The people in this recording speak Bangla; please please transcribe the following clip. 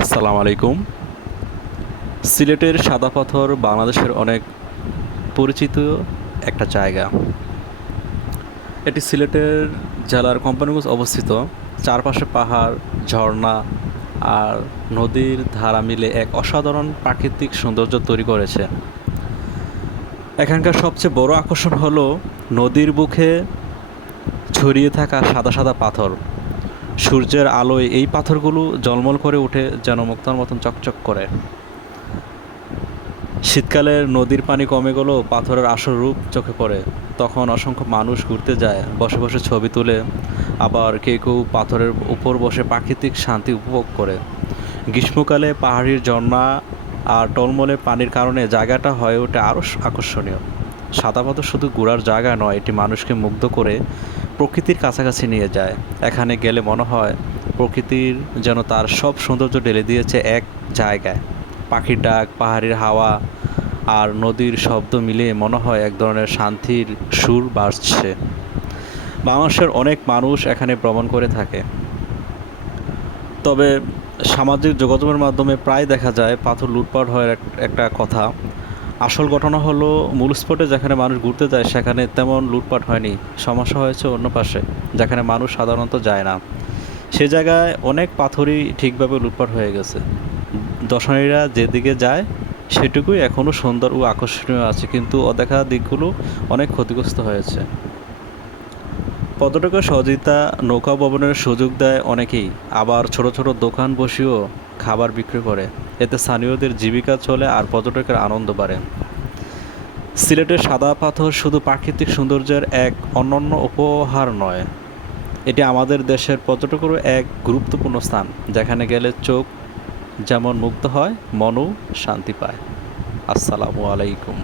আসসালামু আলাইকুম। সিলেটের সাদা পাথর বাংলাদেশের অনেক পরিচিত একটা জায়গা। এটি সিলেটের জেলার কোম্পানিগঞ্জ অবস্থিত। চারপাশে পাহাড়, ঝর্ণা আর নদীর ধারা মিলে এক অসাধারণ প্রাকৃতিক সৌন্দর্য তৈরি করেছে। এখানকার সবচেয়ে বড় আকর্ষণ হলো নদীর বুকে ছড়িয়ে থাকা সাদা সাদা পাথর। সূর্যের আলোয় এই পাথরগুলো জলমল করে উঠে যেন মুক্তার মতন চকচক করে। শীতকালে নদীর পানি কমে গেলেও পাথরের আসল রূপ চোখে পড়ে। তখন অসংখ্য মানুষ ঘুরতে যায়, বসে বসে ছবি তুলে। আবার কেউ কেউ পাথরের উপর বসে প্রাকৃতিক শান্তি উপভোগ করে। গ্রীষ্মকালে পাহাড়ির ঝর্ণা আর টলমলে পানির কারণে জায়গাটা হয়ে ওঠে আরও আকর্ষণীয়। সাদা পাথর শুধু ঘোরার জায়গা নয়, এটি মানুষকে মুগ্ধ করে প্রকৃতির কাছাকাছি নিয়ে যায়। এখানে গেলে মনে হয় প্রকৃতির যেন তার সব সৌন্দর্য ঢেলে দিয়েছে এক জায়গায়। পাখির ডাক, পাহাড়ের হাওয়া আর নদীর শব্দ মিলিয়ে মনে হয় এক ধরনের শান্তির সুর বাড়ছে বাংলাদেশের অনেক মানুষ এখানে ভ্রমণ করে থাকে। তবে সামাজিক যোগাযোগের মাধ্যমে প্রায় দেখা যায় পাথর লুটপাট এক- একটা কথা। আসল ঘটনা হলো মূল স্পটে যেখানে মানুষ ঘুরতে যায়, সেখানে তেমন লুটপাট হয়নি। সমস্যা হয়েছে অন্য পাশে, যেখানে মানুষ সাধারণত যায় না। সে জায়গায় অনেক পাথরই ঠিকভাবে লুটপাট হয়ে গেছে। দর্শনীরা যেদিকে যায়, সেটুকুই এখনও সুন্দর ও আকর্ষণীয় আছে, কিন্তু অদেখা দিকগুলো অনেক ক্ষতিগ্রস্ত হয়েছে। পর্যটকের সহযোগিতা নৌকা ভবনের সুযোগ দেয় অনেকেই। আবার ছোট ছোট দোকান বসিয়েও খাবার বিক্রি করে। এতে স্থানীয়দের জীবিকা চলে আর পর্যটকের আনন্দ বাড়ে। সিলেটের সাদা পাথর শুধু প্রাকৃতিক সৌন্দর্যের এক অনন্য উপহার নয়, এটি আমাদের দেশের পর্যটকেরও এক গুরুত্বপূর্ণ স্থান, যেখানে গেলে চোখ যেমন মুক্ত হয়, মনও শান্তি পায়। আসসালামু আলাইকুম।